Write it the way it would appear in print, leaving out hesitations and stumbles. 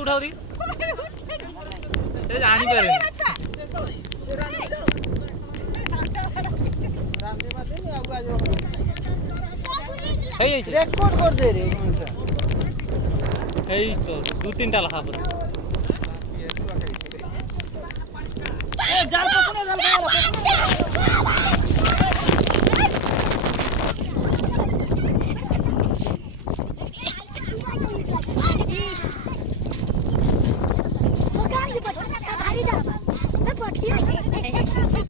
उठाओ दी जानी पारे रेकॉर्ड कर दे रे এই তো দু তিনটা লাখা পড়ে এ জাল পকনে জাল